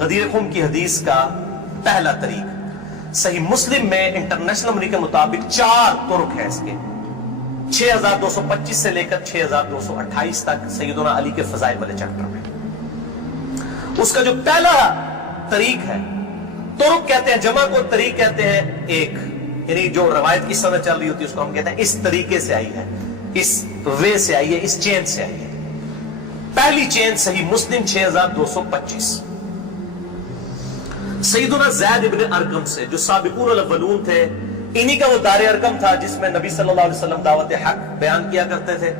غدیر خم کی حدیث کا پہلا طریق صحیح مسلم میں انٹرنیشنل نمبر کے مطابق 4 طرق ہے اس کے، 6225 سے لے کر 6228 تک سیدنا علی کے فضائل والے چیپٹر میں۔ اس کا جو پہلا طریق ہے، طرق کہتے ہیں جمع کو، طریق کہتے ہیں ایک، یعنی جو روایت کی سند چل رہی ہوتی ہے اس کو ہم کہتے ہیں اس طریقے سے آئی ہے، اس وے سے آئی ہے، اس چین سے آئی ہے۔ پہلی چین صحیح مسلم 6225 سیدنا زید ابن ارقم سے، جو سابقون الاولون تھے، انہی کا وہ دار ارقم تھا جس میں نبی صلی اللہ علیہ وسلم دعوت حق بیان کیا کرتے تھے۔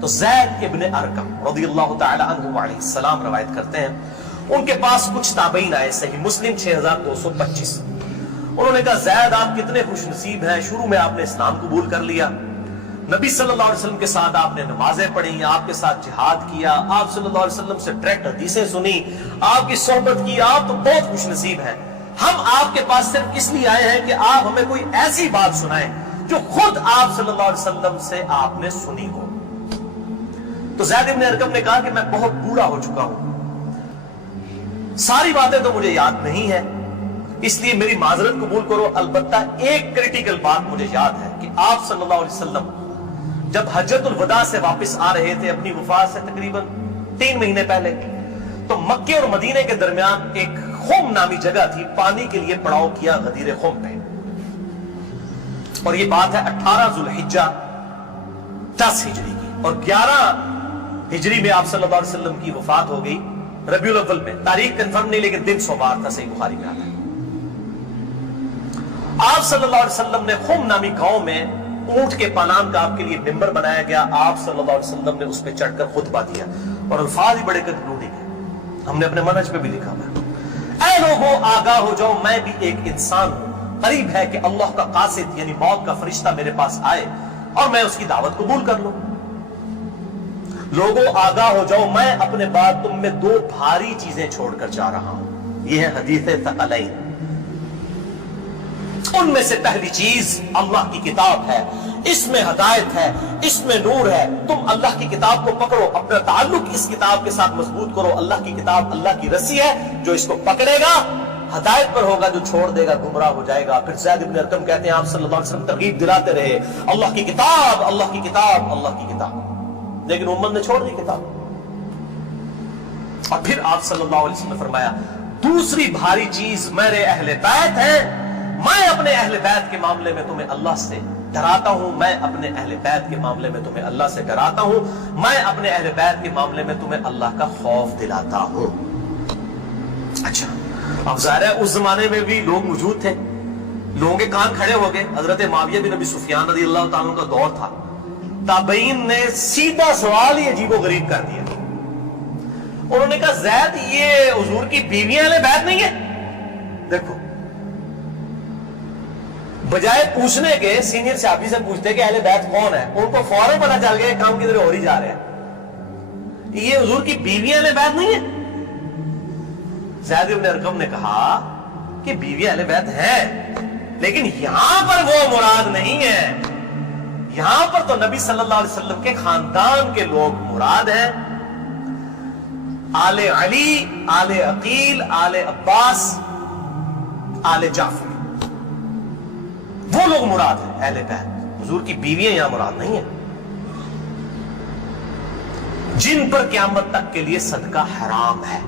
تو زید ابن ارقم رضی اللہ تعالی عنہ علیہ السلام روایت کرتے ہیں، ان کے پاس کچھ تابعین آئے، صحیح مسلم 6225۔ انہوں نے کہا زید آپ کتنے خوش نصیب ہیں، شروع میں آپ نے اسلام قبول کر لیا، نبی صلی اللہ علیہ وسلم کے ساتھ آپ نے نمازیں پڑھی، آپ کے ساتھ جہاد کیا، آپ صلی اللہ علیہ وسلم سے ڈائریکٹ حدیثیں سنی، آپ کی صحبت کی، آپ تو بہت خوش نصیب ہیں۔ ہم آپ کے پاس صرف اس لیے آئے ہیں کہ آپ ہمیں کوئی ایسی بات سنائیں جو خود آپ صلی اللہ علیہ وسلم سے آپ نے سنی ہو۔ تو زید ابن ارقم نے کہا کہ میں بہت بوڑھا ہو چکا ہوں، ساری باتیں تو مجھے یاد نہیں ہے، اس لیے میری معذرت قبول کرو، البتہ ایک کریٹیکل بات مجھے یاد ہے کہ آپ صلی اللہ علیہ وسلم جب حجۃ الوداع سے واپس آ رہے تھے اپنی وفات سے تقریباً 3 مہینے پہلے، تو مکے اور مدینے کے درمیان ایک خم نامی جگہ تھی، پانی کے لیے پڑاؤ کیا غدیر خم پہ، اور یہ بات ہے 18 ذوالحجہ 10 ہجری کی، اور 11 ہجری میں آپ صلی اللہ علیہ وسلم کی وفات ہو گئی، ربیع الاول میں، تاریخ کنفرم نہیں لیکن دن سوموار تھا، صحیح بخاری میں آتا ہے۔ آپ صلی اللہ علیہ وسلم نے خم نامی گاؤں میں اونٹ کے پالان کا آپ کے لیے ممبر بنایا گیا، آپ صلی اللہ علیہ وسلم نے اس پہ چڑھ کر خطبہ دیا، اور الفاظ ہی بڑے کنکلوڈنگ ہیں، ہم نے اپنے منہج پہ بھی لکھا ہے، اے لوگوں آگاہ ہو جاؤ، میں بھی ایک انسان ہوں، قریب ہے کہ اللہ کا قاصد یعنی موت کا فرشتہ میرے پاس آئے اور میں اس کی دعوت قبول کر لوں۔ لوگوں آگاہ ہو جاؤ، میں اپنے بعد تم میں 2 بھاری چیزیں چھوڑ کر جا رہا ہوں، یہ ہے حدیث ثقلین۔ ان میں سے پہلی چیز اللہ کی کتاب ہے، اس میں ہدایت ہے، اس میں نور ہے، تم اللہ کی کتاب کو پکڑو، اپنا تعلق اس کتاب کے ساتھ مضبوط کرو، اللہ کی کتاب اللہ کی رسی ہے، جو اس کو پکڑے گا ہدایت پر ہوگا، جو چھوڑ دے گا گمراہ ہو جائے گا۔ پھر زید ابن ارقم کہتے ہیں آپ صلی اللہ علیہ وسلم ترغیب دلاتے رہے، اللہ کی کتاب، اللہ کی کتاب، اللہ کی کتاب، لیکن امت نے چھوڑ دی کتاب۔ اور پھر آپ صلی اللہ علیہ وسلم نے فرمایا دوسری بھاری چیز میرے اہل بیت ہیں، میں اپنے اہل بیت کے معاملے میں تمہیں اللہ سے ڈراتا ہوں، میں اپنے اہل بیت کے معاملے میں تمہیں اللہ سے ڈراتا ہوں، میں اپنے اہل بیت کے معاملے میں تمہیں اللہ کا خوف دلاتا ہوں۔ اچھا، اب ظاہر ہے اس زمانے میں بھی لوگ موجود تھے، لوگوں کے کان کھڑے ہو گئے، حضرت معاویہ بن ابی سفیان رضی اللہ تعالیٰ عنہ کا دور تھا، تابعین نے سیدھا سوال ہی عجیب و غریب کر دیا، انہوں نے کہا زید یہ حضور کی بیویاں اہل بیت نہیں ہے؟ دیکھو، بجائے پوچھنے کے سینئر صحابی سے پوچھتے کہ اہل بیت کون ہے، ان کو فوراً پتہ چل گیا کام کدھر ہو ہی جا رہے ہیں، یہ حضور کی بیویاں اہل بیت نہیں ہے؟ زید بن ارقم نے کہا کہ بیویاں اہل بیت ہیں، لیکن یہاں پر وہ مراد نہیں ہے، یہاں پر تو نبی صلی اللہ علیہ وسلم کے خاندان کے لوگ مراد ہیں، آل علی، آل عقیل، آل عباس، آل جعفر، وہ لوگ مراد ہیں اہل بیت، حضور کی بیویاں یہاں مراد نہیں ہیں، جن پر قیامت تک کے لیے صدقہ حرام ہے،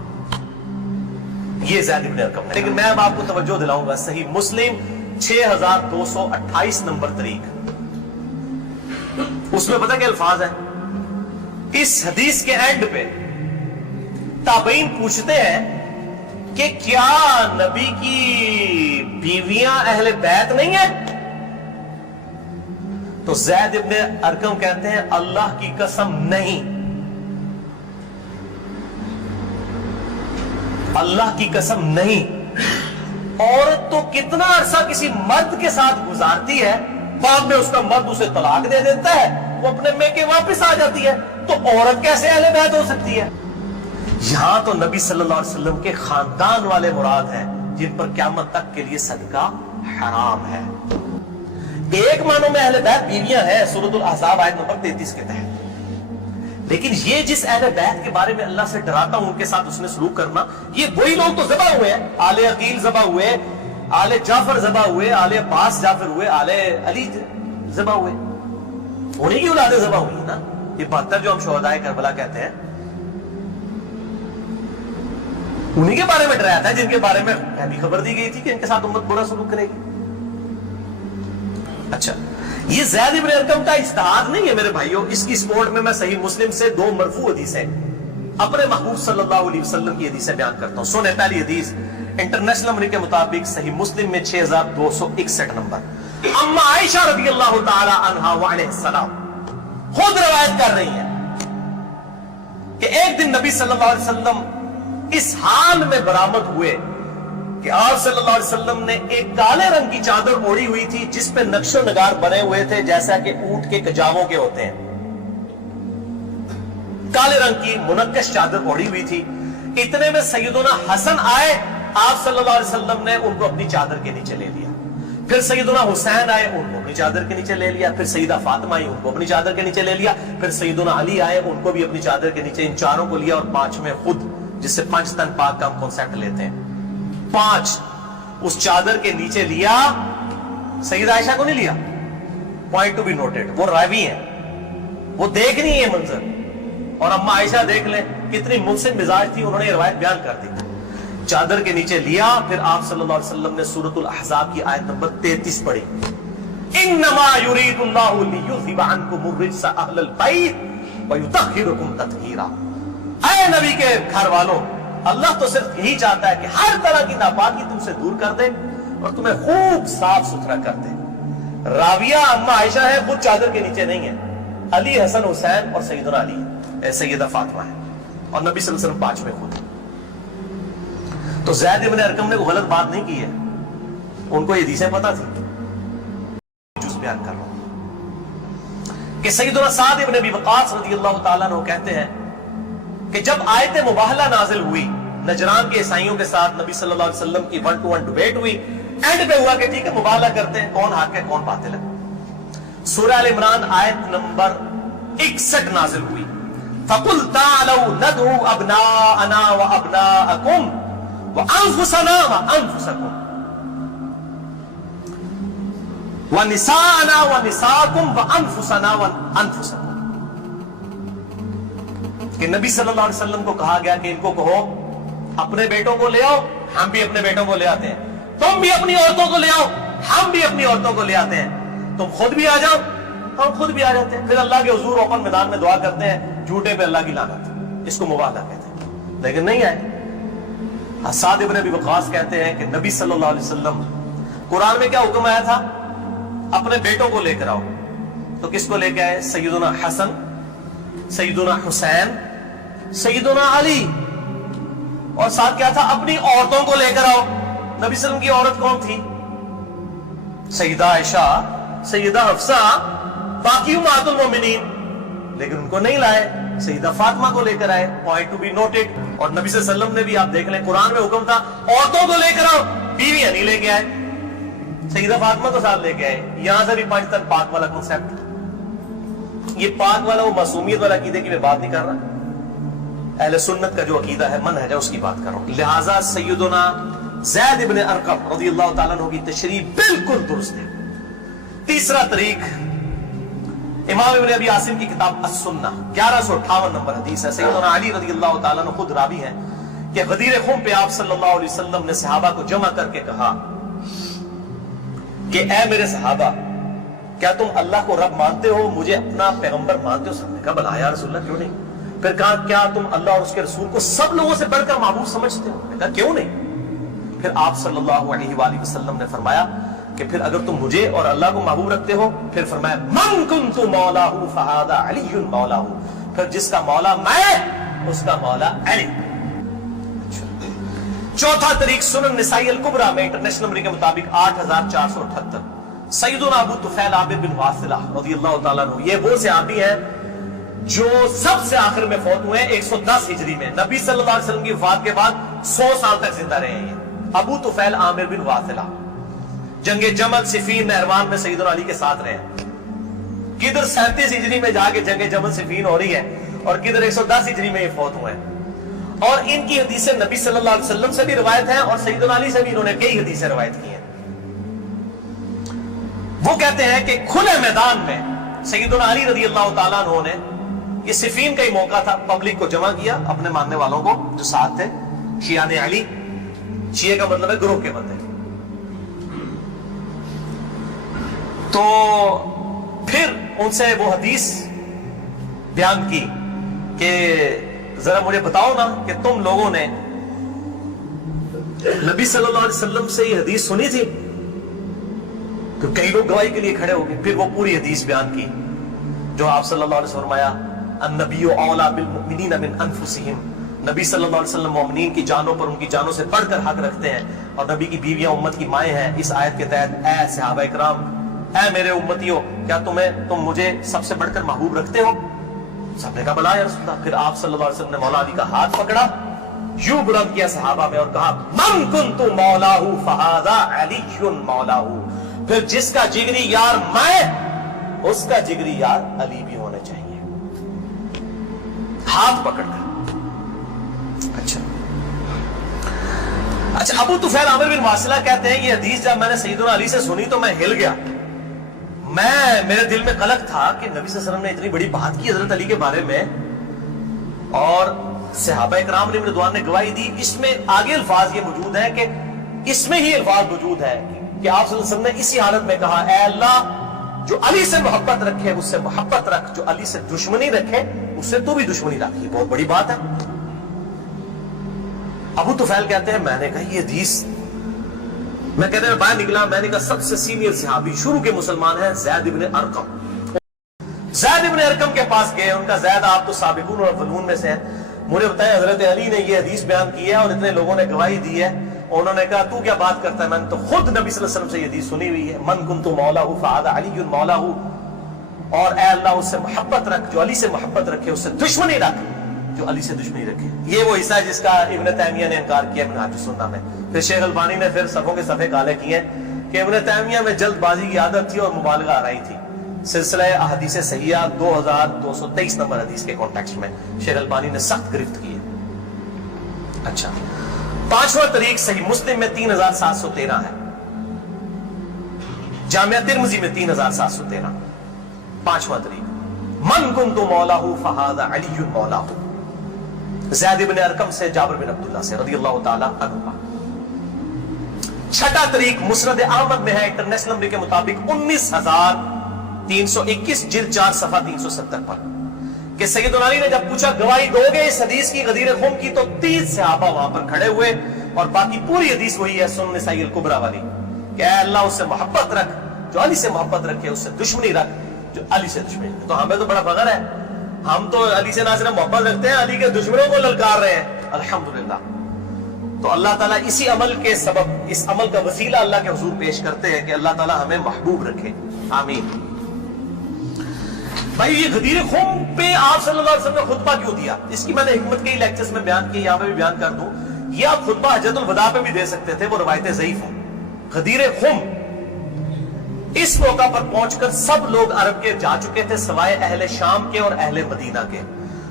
یہ زید بن ارقم ہے۔ لیکن میں اب آپ کو توجہ دلاؤں گا، صحیح مسلم 6228 نمبر طریق، اس میں پتہ کیا الفاظ ہے؟ اس حدیث کے اینڈ پہ تابعین پوچھتے ہیں کہ کیا نبی کی بیویاں اہل بیت نہیں ہیں؟ تو زید ابن ارقم کہتے ہیں اللہ کی قسم نہیں، اللہ کی قسم نہیں، عورت تو کتنا عرصہ کسی مرد کے ساتھ گزارتی ہے، بعد میں اس کا مرد اسے طلاق دے دیتا ہے، وہ اپنے میکے واپس آ جاتی ہے، تو عورت کیسے اہل بیت ہو سکتی ہے؟ یہاں تو نبی صلی اللہ علیہ وسلم کے خاندان والے مراد ہیں، جن پر قیامت تک کے لیے صدقہ حرام ہے۔ ایک معنوں میں اہل بیت بیویاں ہیں، سورۃ الاحزاب آیت نمبر 33 کے تحت، لیکن یہ جس اہل بیت کے بارے میں اللہ سے ڈراتا ہوں ان کے ساتھ اس نے سلوک کرنا، یہ وہی لوگ تو ذبح ہوئے ہیں، آل عقیل ذبح ہوئے، آل جعفر ذبح ہوئے، آل عباس جعفر ہوئے، آل علی ذبح ہوئے، انہی کی اولادیں ذبح ہوئی نا۔ یہ 72 جو ہم شہداء کربلا کہتے ہیں انہی کے بارے میں ڈرایا تھا، جن کے بارے میں بھی خبر دی گئی تھی کہ ان کے ساتھ امت برا سلوک کرے گی۔ اچھا، یہ زید ابن ارقم کا اجتہاد نہیں ہے میرے بھائیوں، اس کی سپورٹ میں صحیح مسلم سے 2 مرفوع حدیثیں اپنے محبوب صلی اللہ علیہ وسلم کی حدیثیں بیان کرتا ہوں۔ سنیں، پہلی حدیث انٹرنیشنل نمبر کے مطابق صحیح مسلم میں 6261 نمبر، اما عائشہ رضی اللہ تعالی عنہا وعلیہ السلام خود روایت کر رہی ہیں کہ ایک دن نبی صلی اللہ علیہ وسلم اس حال میں برآمد ہوئے کہ آپ صلی اللہ علیہ وسلم نے ایک کالے رنگ کی چادر اوڑھی ہوئی تھی جس پہ نقش و نگار بنے ہوئے تھے جیسا کہ اونٹ کے کجاووں کے ہوتے ہیں۔ کالے رنگ کی منقش چادر اوڑھی ہوئی تھی۔ اتنے میں سیدنا حسن آئے، آپ صلی اللہ علیہ وسلم نے ان کو اپنی چادر کے نیچے لے لیا۔ پھر سیدنا حسین آئے، ان کو اپنی چادر کے نیچے لے لیا۔ پھر سیدہ فاطمہ آئی، ان کو اپنی چادر کے نیچے لے لیا۔ پھر سیدنا علی آئے، ان کو بھی اپنی چادر کے نیچے، ان چاروں کو لیا، اور 5ویں خود، جس سے 5 تن پاک کا ہم کنسیپٹ لیتے ہیں، 5 اس چادر کے نیچے لیا۔ سیدہ عائشہ کو نہیں لیا، پوائنٹ ٹو بی نوٹڈ، وہ راوی ہیں، وہ دیکھ نہیں ہے منظر، اور اما عائشہ دیکھ لیں کتنی منصف مزاج تھی، انہوں نے یہ روایت بیان کر دی۔ چادر کے نیچے لیا، پھر آپ صلی اللہ علیہ وسلم نے سورۃ الاحزاب کی آیت نمبر 33 پڑھی، انما یرید اللہ لیذھب عنکم الرجس اہل البیت ویطہرکم تطہیرا۔ اے نبی کے گھر والوں، اللہ تو صرف یہی چاہتا ہے کہ ہر طرح کی ناپاکی تم سے دور کر دے اور تمہیں خوب صاف ستھرا کر دے۔ راویہ اما عائشہ ہے، خود چادر کے نیچے نہیں ہے، علی، حسن، حسین اور سیدنا علی، سیدہ فاطمہ ہے، اور نبی صلی اللہ علیہ وسلم 5ویں خود۔ تو زید ابن ارقم نے کوئی غلط بات نہیں کی ہے، ان کو یہ حدیثیں پتہ تھی۔ جز بیان کر رہا ہوں کہ سیدنا سعد ابن ابی وقاص رضی اللہ تعالیٰ عنہ کہتے ہیں کہ جب آیت مباہلہ نازل ہوئی نجران کے عیسائیوں کے ساتھ، نبی صلی اللہ علیہ وسلم کی 1 to 1 ڈیبیٹ ہوئی، اینڈ پہ ہوا کہ ٹھیک ہے مباہلہ کرتے ہیں، کون حق ہے کون باطل ہے۔ سورہ ال عمران آیت نمبر 61 نازل ہوئی، فَقُلْ تَعْالَوْا نَدْعُوا أَبْنَاءَنَا وَأَبْنَاءَكُمْ وَأَنفُسَنَا وَأَنفُسَكُمْ وَنِسَاءَنَا وَنِسَاءَكُمْ وَأَنفُسَنَا وَأَنفُسَكُمْ، کہ نبی صلی اللہ علیہ وسلم کو کہا گیا کہ ان کو کہو اپنے بیٹوں کو لے آؤ، ہم بھی اپنے بیٹوں کو لے آتے ہیں، تم بھی اپنی عورتوں کو لے آؤ، ہم بھی اپنی عورتوں کو لے آتے ہیں، تم خود بھی آ جاؤ، ہم خود بھی آ جاتے ہیں۔ پھر اللہ کے حضور اوپن میدان میں دعا کرتے ہیں، جھوٹے پہ اللہ کی لعنت، اس کو مباہلہ کہتے ہیں، لیکن نہیں آئے۔ سعد ابن ابی وقاص کہتے ہیں کہ نبی صلی اللہ علیہ وسلم، قرآن میں کیا حکم آیا تھا؟ اپنے بیٹوں کو لے کر آؤ، تو کس کو لے کے آئے؟ سیدنا حسن، سیدنا حسین، سیدنا علی، اور ساتھ کیا تھا؟ اپنی عورتوں کو لے کر آؤ۔ نبی صلی اللہ علیہ وسلم کی عورت کون تھی؟ سیدہ عائشہ، سیدہ حفصہ، باقی امہات المومنین، لیکن ان کو نہیں لائے، سیدہ فاطمہ کو لے کر آئے، پوائنٹ ٹو بی نوٹڈ۔ اور نبی صلی اللہ علیہ وسلم نے بھی، آپ دیکھ لیں قرآن میں حکم تھا عورتوں کو لے کر آؤ، بیویاں نہیں لے کے آئے، سیدہ فاطمہ کو ساتھ لے کے آئے۔ یہاں سے بھی 5 تن پاک والا کنسیپٹ، یہ پاک والا وہ معصومیت والا عقیدے کی میں بات نہیں کر رہا، اہل سنت کا جو عقیدہ ہے، منہج ہے، اس کی بات کر رہا ہوں۔ لہٰذا سیدنا زید ابن ارقم رضی اللہ تعالیٰ عنہ کی تشریح بالکل درست ہے۔ تیسرا طریق، امام ابن ابی عاصم کی کتاب السنہ 1158 نمبر حدیث ہے، سیدنا علی رضی اللہ تعالیٰ عنہ خود راوی ہیں کہ غدیر خم پہ آپ صلی اللہ علیہ وسلم نے صحابہ کو جمع کر کے کہا کہ اے میرے صحابہ، کیا تم اللہ کو رب مانتے ہو، مجھے اپنا پیغمبر مانتے ہو؟ سب نے کہا بلا یا رسول اللہ، کیوں نہیں؟ پھر کہا کیا تم اللہ اور اس کے رسول کو سب لوگوں سے بڑھ کر معبود سمجھتے ہو؟ کہا کیوں نہیں؟ پھر آپ صلی اللہ علیہ وآلہ وسلم نے فرمایا کہ پھر اگر تم مجھے اور اللہ کو محبوب رکھتے ہو، پھر فرمایا من کنت مولاہ فہذا علی مولاہ، پھر جس کا مولا میں، اس کا مولا علی۔ چوتھا طریق سنن نسائی الکبریٰ میں انٹرنیشنل نمبر کے مطابق 8478، سیدنا ابو طفیل عامر بن واصلہ رضی اللہ تعالیٰ عنہ، یہ وہ صحابی ہیں جو سب سے آخر میں فوت ہوئے ہیں 110 ہجری میں، نبی صلی اللہ علیہ وسلم کی وفات کے بعد 100 سال تک زندہ رہے ہیں۔ ابو طفیل عامر بن واصلہ جنگ جمل، صفین، نہروان میں سیدنا علی کے ساتھ رہے ہیں۔ کدھر 37 ہجری میں جا کے جنگ جمل صفین ہو رہی ہے، اور کدھر 110 ہجری میں یہ فوت ہوئے ہیں. اور ان کی حدیثیں نبی صلی اللہ علیہ وسلم سے بھی روایت ہیں اور سیدنا علی سے بھی انہوں نے کئی حدیثیں روایت کی ہیں. وہ کہتے ہیں کہ کھلے میدان میں سیدنا علی رضی اللہ تعالیٰ عنہ نے، یہ صفین کا ہی موقع تھا، پبلک کو جمع کیا، اپنے ماننے والوں کو جو ساتھ تھے، شیعان علی، شیعہ کا مطلب ہے گروہ کے بندے. تو پھر ان سے وہ حدیث بیان کی کہ ذرا مجھے بتاؤ نا کہ تم لوگوں نے نبی صلی اللہ علیہ وسلم سے یہ حدیث سنی تھی؟ کہ کئی لوگ گواہی کے لیے کھڑے ہو گئے. پھر وہ پوری حدیث بیان کی جو آپ صلی اللہ علیہ وسلم فرمایا النبی اولا بالمؤمنین من انفسہم، نبی صلی اللہ علیہ وسلم مومنین کی جانوں پر ان کی جانوں سے بڑھ کر حق رکھتے ہیں، اور نبی کی بیویاں امت کی مائیں ہیں. اس آیت کے تحت اے صحابہ کرام، اے میرے امتیوں، کیا تم مجھے سب سے بڑھ کر محبوب رکھتے ہو؟ سب نے کہا بلا یا رسول اللہ. پھر آپ صلی اللہ علیہ وسلم نے مولا علی کا ہاتھ پکڑا، یوں بلند کیا صحابہ میں اور کہا من کنت مولاہ فہذا علی مولاہ، پھر جس کا جگری یار میں، اس کا جگری یار علی بھی ہونے چاہیے. ہاتھ پکڑ کر. اچھا ابو طفیل عامر بن واصلہ کہتے ہیں یہ حدیث جب میں نے سیدنا علی سے سنی تو میں ہل گیا. میرے دل میں قلق تھا کہ نبی صلی اللہ علیہ وسلم نے اتنی بڑی بات کی حضرت علی کے بارے میں، اور صحابہ اکرام نے رضوان نے گواہی دی. اس میں آگے الفاظ یہ موجود ہیں کہ اس میں ہی الفاظ موجود ہے کہ آپ صلی اللہ علیہ وسلم نے اسی حالت میں کہا اے اللہ جو علی سے محبت رکھے اس سے محبت رکھ، جو علی سے دشمنی رکھے اس سے تو بھی دشمنی رکھ. یہ بہت بڑی بات ہے. ابو طفیل کہتے ہیں میں نے کہا یہ حدیث، میں کہتے ہیں باہر نکلا، میں نے کہا سب سے سینئر صحابی شروع کے مسلمان ہیں زید ابن ارقم. زید ابن ارقم کے پاس گئے، ان کا زید آپ تو سابقون اور اولون میں سے ہیں، مجھے بتائیں حضرت علی نے یہ حدیث بیان کی ہے اور اتنے لوگوں نے گواہی دی ہے. انہوں نے کہا تو کیا بات کرتا ہے، میں نے تو خود نبی صلی اللہ علیہ وسلم سے یہ حدیث سنی ہوئی ہے من کنت مولاہ فہذا علی مولاہ، اور اے اللہ اس سے محبت رکھ جو علی سے محبت رکھے، اس سے دشمنی رکھ جو علی سے دشمنی رکھے. یہ وہ حصہ ہے جس کا ابن تیمیہ نے انکار کیا ابن حج السنہ میں. پھر شیخ البانی نے پھر صفوں کے صفحے کالے کیے کہ ابن تیمیہ میں جلد بازی کی عادت تھی اور مبالغہ آ رہی تھی. سلسلہ احادیث صحیحہ 2223 نمبر حدیث کے کانٹیکسٹ میں شیخ البانی نے سخت گرفت کی ہے. اچھا پانچواں طریق صحیح مسلم میں 3713 ہے، جامعہ ترمذی میں 3713. پانچواں طریق من کنت مولاہ فہذا علی مولاہ، زید ابن ارقم سے جابر بن عبداللہ سے رضی اللہ تعالی عنہ. چھٹا طریق مسند احمد میں ہے انٹرنیشنل نمبر کے مطابق 19321 جلد 4 صفحہ 370 پر کہ سیدنا علی نے جب پوچھا گواہی دو گے اس حدیث کی غدیر خم کی، تو 30 صحابہ وہاں پر کھڑے ہوئے، اور باقی پوری حدیث وہی ہے سنن نسائی الکبریٰ والی کہ اے اللہ اس سے محبت رکھ جو علی سے محبت رکھے، اس سے دشمنی رکھ جو علی سے دشمنی رکھے. تو ہمیں تو بڑا فخر ہے، ہم تو علی سے نہ صرف محبت رکھتے ہیں، علی کے دشمنوں کو للکار رہے ہیں الحمدللہ. تو اللہ تعالیٰ اسی عمل کے سبب، اس عمل کا وسیلہ اللہ کے حضور پیش کرتے ہیں کہ اللہ تعالیٰ ہمیں محبوب رکھے، آمین. بھائی یہ غدیر خم پہ آپ صلی اللہ علیہ وسلم نے خطبہ کیوں دیا؟ اس کی میں نے حکمت کئی لیکچرز میں بیان کی، یہاں پہ بھی بیان کر دوں. یہ آپ خطبہ حجۃ الوداع پہ بھی دے سکتے تھے، وہ روایتیں ضعیف ہیں. غدیر خم اس موقع پر پہنچ کر سب لوگ عرب کے جا چکے تھے سوائے اہل شام کے اور اہل مدینہ کے،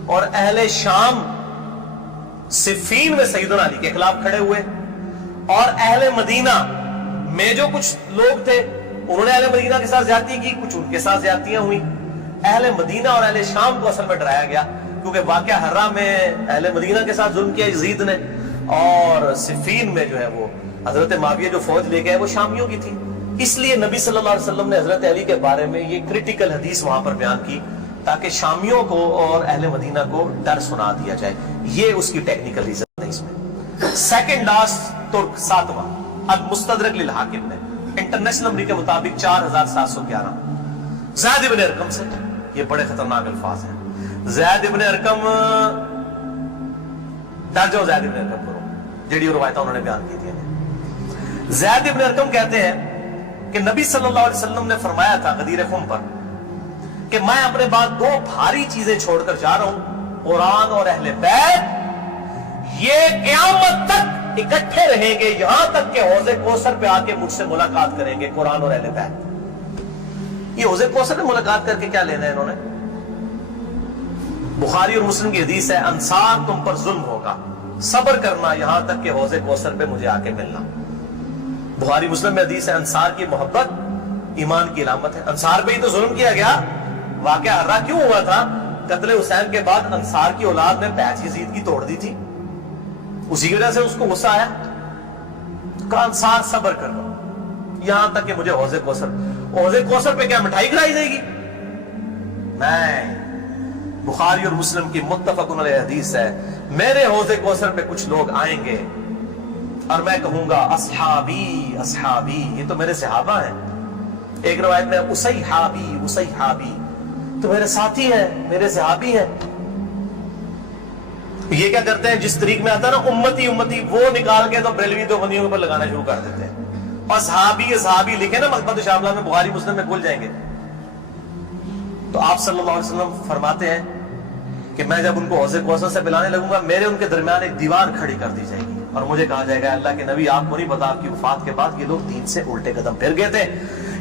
اور اہل شام صفین میں سیدنا علی کے خلاف کھڑے ہوئے، اور اہل مدینہ میں جو کچھ لوگ تھے انہوں نے اہل مدینہ کے ساتھ زیادتی کی، کچھ ان کے ساتھ زیادتیاں ہوئی. اہل مدینہ اور اہل شام کو اصل میں ڈرایا گیا کیونکہ واقعہ حرہ میں اہل مدینہ کے ساتھ ظلم کیا یزید نے، اور صفین میں جو ہے وہ حضرت معاویہ جو فوج لے گئے وہ شامیوں کی تھی. اس لیے نبی صلی اللہ علیہ وسلم نے حضرت علی کے بارے میں یہ کرٹیکل حدیث وہاں پر بیان کی تاکہ شامیوں کو اور اہل مدینہ کو ڈر سنا دیا جائے. یہ اس کی ٹیکنیکل ریزن ہے. اس میں سیکنڈ لاسٹ ترک ساتواں المستدرک للحاکم نے انٹرنیشنل نمبر کے مطابق 4711 زید ابن ارقم سے. یہ بڑے خطرناک الفاظ ہیں. زید ابن ارقم ڈر جاؤ، زید ابن ارقم کرو جڑی روایتیں انہوں نے بیان کی تھی. زید ابن ارقم کہتے ہیں کہ نبی صلی اللہ علیہ وسلم نے فرمایا تھا غدیر خم پر کہ میں اپنے بعد دو بھاری چیزیں چھوڑ کر جا رہا ہوں، قرآن اور اہل بیت. یہ قیامت تک اکٹھے رہیں گے یہاں تک کہ حوض کوثر پہ آ کے مجھ سے ملاقات کریں گے، قرآن اور اہل بیت. یہ حوض کوثر میں ملاقات کر کے کیا لینا ہے انہوں نے؟ بخاری اور مسلم کی حدیث ہے، انصار تم پر ظلم ہوگا، صبر کرنا یہاں تک کہ حوض کوثر پہ مجھے آ کے ملنا۔ بخاری مسلم میں حدیث ہے، انصار کی محبت ایمان کی علامت ہے۔ انصار پہ ہی تو ظلم کیا گیا، واقعہ ارہ کیوں ہوا تھا؟ قتل حسین کے بعد انصار کی اولاد نے پیچ یزید کی توڑ دی تھی، اسی کی وجہ سے اس کو غصہ آیا، کہا انصار صبر کرو یہاں تک کہ مجھے حوض کوثر پہ کیا مٹھائی کھلائی جائے گی؟ نہیں، بخاری اور مسلم کی متفق علیہ حدیث ہے، میرے حوض کوثر پہ کچھ لوگ آئیں گے اور میں کہوں گا اصحابی اصحابی، یہ تو میرے صحابہ ہیں۔ ایک روایت میں اسیحابی اسیحابی، تو میرے ساتھی ہیں، میرے صحابی ہیں۔ یہ کیا کرتے ہیں، جس طریق میں آتا ہے نا امتی امتی، وہ نکال کے تو بریلوی دو بندیوں پر لگانا شروع کر دیتے ہیں، اور صحابی صحابی لکھے نا مکتبۃ شاملہ میں، بخاری مسلم میں کھل جائیں گے۔ تو آپ صلی اللہ علیہ وسلم فرماتے ہیں کہ میں جب ان کو حوض کوثر سے پلانے لگوں گا، میرے ان کے درمیان ایک دیوار کھڑی کر دی جائے گی، اور مجھے کہا جائے گا اللہ کے نبی آپ کو نہیں پتا آپ کی وفات کے بعد یہ لوگ دین سے الٹے قدم پھر گئے تھے،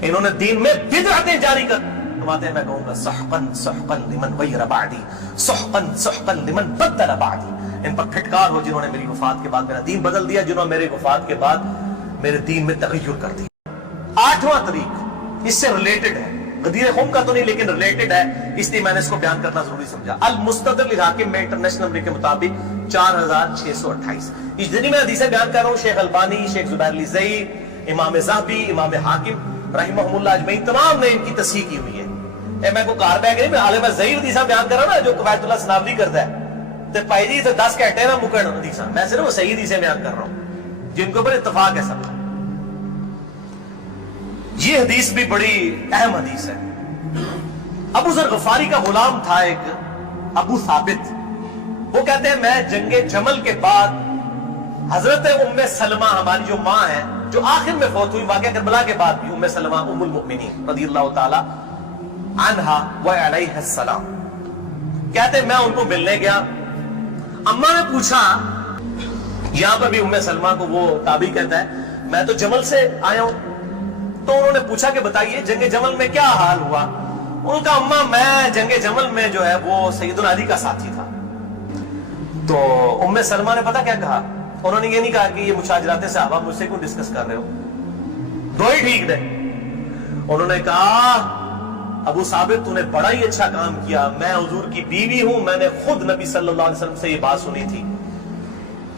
انہوں نے دین میں بدعتیں جاری کر فرماتے ہیں، میں کہوں گا سحقن سحقن لمن غیر بعدی، سحقن سحقن لمن بدل بعدی، ان پر پھٹکار ہو جنہوں نے میری وفات کے بعد میرا دین بدل دیا، جنہوں نے میری وفات کے بعد میرے دین میں تغیر کر دیا۔ آٹھواں طریق اس سے ریلیٹڈ ہے، غدیر خم کا تو نہیں لیکن ریلیٹڈ ہے، اس لیے میں نے اس کو بیان کرنا ضروری سمجھا۔ المستدرک للحاکم میں انٹرنیشنل نمبر کے مطابق 4628 اس دن میں حدیثیں بیان کر رہا ہوں، شیخ البانی، شیخ زبیر علی زئی، امام ذہبی، امام حاکم رحمہم اللہ اجمعین تمام نے ان کی تصحیح کی ہوئی ہے۔ میں کو کار بیگ نہیں، میں عالم زئی حدیثاں بیان کر رہا نا جو قوایت اللہ سنابلی کرتا ہے، تو پائی جی 10 گھنٹے نہ مکڑ حدیثاں، میں صرف صحیح حدیثیں بیان کر رہا ہوں جن کے اوپر اتفاق ہے سب کا۔ یہ حدیث بھی بڑی اہم حدیث ہے۔ ابو ذر غفاری کا غلام تھا ایک ابو ثابت، وہ کہتے ہیں میں جنگ جمل کے بعد حضرت ام سلمہ ہماری جو ماں ہے جو آخر میں فوت ہوئی واقعہ کربلا کے بعد بھی، ام سلمہ ام المؤمنین رضی اللہ تعالی عنہا و علیہ السلام، کہتے ہیں میں ان کو ملنے گیا، اماں نے پوچھا، یہاں پر بھی ام سلمہ کو وہ تابعی کہتا ہے میں تو جمل سے آیا ہوں، تو انہوں نے پوچھا کہ بتائیے جنگ جمل میں کیا حال ہوا؟ ان کا اماں میں جنگ جمل میں جو ہے وہ سیدنا علی کا ساتھی تھا۔ تو ام سلمہ نے پتہ کیا کہا؟ انہوں نے یہ نہیں کہا کہ یہ مشاجرات صحابہ مجھ سے کیوں ڈسکس کر رہے ہو، دو ہی ٹھیک دے، انہوں نے کہا ابو ثابت تو نے بڑا ہی اچھا کام کیا، میں حضور کی بیوی ہوں، میں نے خود نبی صلی اللہ علیہ وسلم سے یہ بات سنی تھی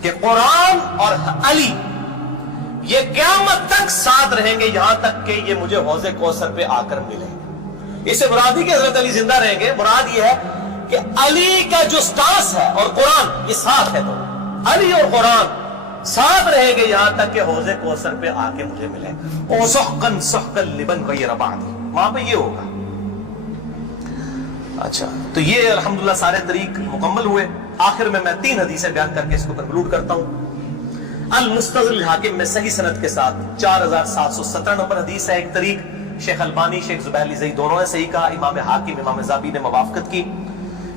کہ قرآن اور علی یہ قیامت تک ساتھ رہیں گے یہاں تک کہ یہ مجھے حوض کوثر پہ آ کر ملیں گے۔ اس سے مراد ہی کہ حضرت علی زندہ رہیں گے، مراد یہ ہے کہ علی کا جو سٹانس ہے اور قرآن یہ ساتھ ہے، تو علی اور قرآن ساتھ رہیں گے یہاں تک کہ حوض کوثر پہ آ کے مجھے ملیں، او سحقن سحقن لمن غیر بعدی، وہاں پہ یہ ہوگا۔ اچھا، تو یہ الحمدللہ سارے طریق مکمل ہوئے۔ آخر میں 3 حدیثیں بیان کر کے اس کو کنکلوڈ کرتا ہوں۔ المستدرک للحاکم میں صحیح سند کے ساتھ 4717 نمبر حدیث ہے، ایک طریق شیخ البانی شیخ زبیر علی زئی دونوں نے صحیح کہا، امام حاکم امام ذہبی نے موافقت کی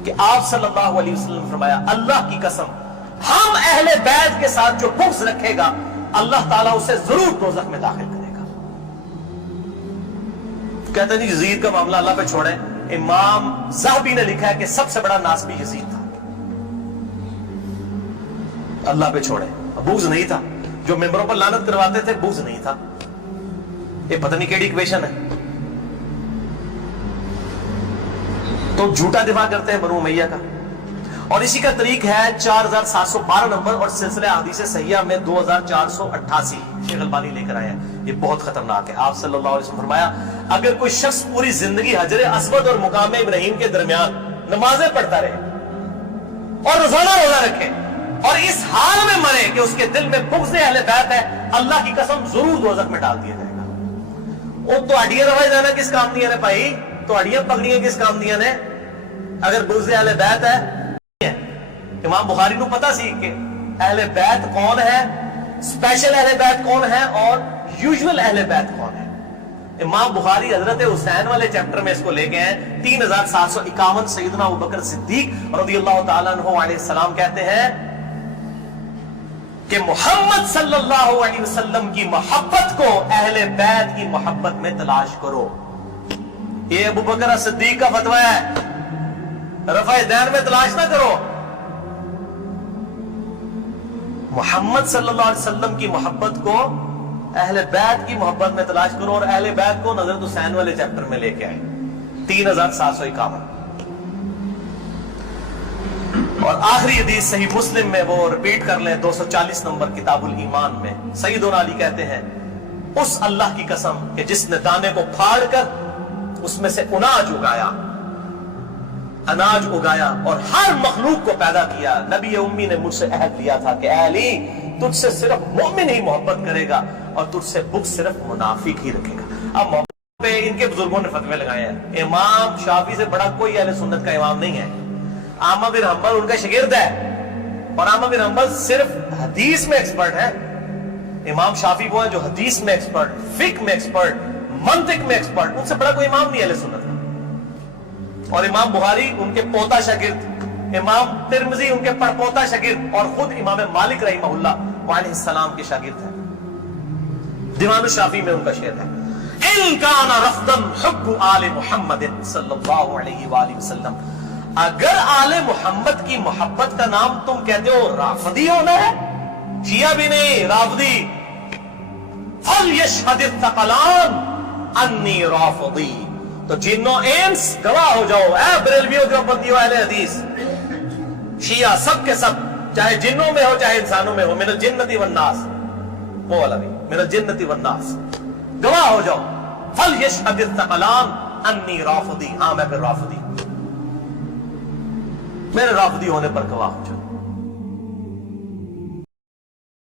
کہ آپ صلی اللہ علیہ وسلم فرمایا اللہ کی قسم ہم اہل بیت کے ساتھ جو بغض رکھے گا اللہ تعالیٰ اسے ضرور دوزخ میں داخل کرے گا۔ کہتے ہیں یزید کا معاملہ اللہ پہ چھوڑیں، امام ذہبی نے لکھا ہے کہ سب سے بڑا ناسبی یزید تھا، اللہ پہ چھوڑیں، بغض نہیں تھا، جو ممبروں پر لعنت کرواتے تھے بغض نہیں تھا، یہ پتہ نہیں کیڑی ایکویشن ہے، تو جھوٹا دفاع کرتے ہیں بنو امیہ کا۔ اور اسی کا طریق ہے 4712 نمبر اور سلسلہ احادیث صحیحہ میں 2488 شیخ البانی لے کر آئے ہیں، یہ بہت خطرناک ہے۔ آپ صلی اللہ علیہ وسلم فرمایا اگر کوئی شخص پوری زندگی حجر اسود اور مقام ابراہیم کے درمیان نمازیں پڑھتا رہے اور روزانہ روزہ رکھے اور اس حال میں مرے کہ اس کے دل میں بغض اہل بیت ہے، اللہ کی قسم ضرور دوزخ میں ڈال دیا جائے گا۔ وہ تو اڈیاں روائی جانا کس کام دیا نے بھائی، تو اڈیاں پکڑیاں کس کام دیا نے اگر بغض اہل بیت ہے۔ امام بخاری کو پتا سی کہ اہل بیت کون ہے، اسپیشل اہل بیت کون ہے اور یوزول اہل بیت کون ہے۔ امام بخاری حضرت حسین والے چیپٹر میں اس کو لے گئے ہیں 3751 سیدنا ابوبکر صدیق رضی اللہ تعالیٰ عنہ علیہ السلام کہتے ہیں کہ محمد صلی اللہ علیہ وسلم کی محبت کو اہل بیت کی محبت میں تلاش کرو۔ یہ ابوبکر صدیق کا فتویٰ ہے، رفع دین میں تلاش نہ کرو. محمد صلی اللہ علیہ وسلم کی محبت کو اہل بیت کی محبت میں تلاش کرو, اور اہل بیت کو حضرت حسین والے چیپٹر میں لے کے آئے 3751. اور آخری حدیث صحیح مسلم میں, وہ ریپیٹ کر لیں, 240 نمبر کتاب الایمان میں سیدنا علی کہتے ہیں, اس اللہ کی قسم کہ جس نے دانے کو پھاڑ کر اس میں سے اناج اگایا اور ہر مخلوق کو پیدا کیا, نبی امی نے مجھ سے عہد لیا تھا کہ اے علی تجھ سے صرف مومن ہی محبت کرے گا اور تجھ سے بغض صرف منافق ہی رکھے گا. اب محبت پہ ان کے بزرگوں نے فتوے لگائے ہیں. امام شافعی سے بڑا کوئی اہل سنت کا امام نہیں ہے. احمد بن حنبل ان کا شاگرد ہے, اور احمد بن حنبل صرف حدیث میں ایکسپرٹ ہے. امام شافعی وہ ہیں جو حدیث میں ایکسپرٹ, فقہ میں ایکسپرٹ, منطق میں ایکسپرٹ. ان سے بڑا کوئی امام نہیں اہل سنت کا. اور امام بخاری ان کے پوتا شاگرد, امام ترمذی ان کے پڑپوتا شاگرد, اور خود امام مالک رحمہ اللہ علیہ السلام کے شاگرد ہیں. دیوان الشافعی میں ان کا شعر ہے, ان کان رفضا حب آل محمد صلی اللہ علیہ وآلہ وسلم, اگر آل محمد کی محبت کا نام تم کہتے ہو رافضی ہونا ہے, شیعہ بھی نہیں رافضی, فَلْيَشْهَدِ الثَّقَلَانِ انی رافضی, تو جنوں انس گواہ ہو جاؤ, اے بریلویوں کے اوپر دیو اہل حدیث, شیعہ سب کے سب, چاہے جنوں میں ہو چاہے انسانوں میں ہو, من الجنۃ والناس, وہ والا بھی من الجنۃ والناس, گواہ ہو جاؤ. فَلْيَشْهَدِ الثَّقَلَانِ انی رافضی, ہاں میں پھر رافضی, میرے رافضی ہونے پر گواہ ہو جاؤ.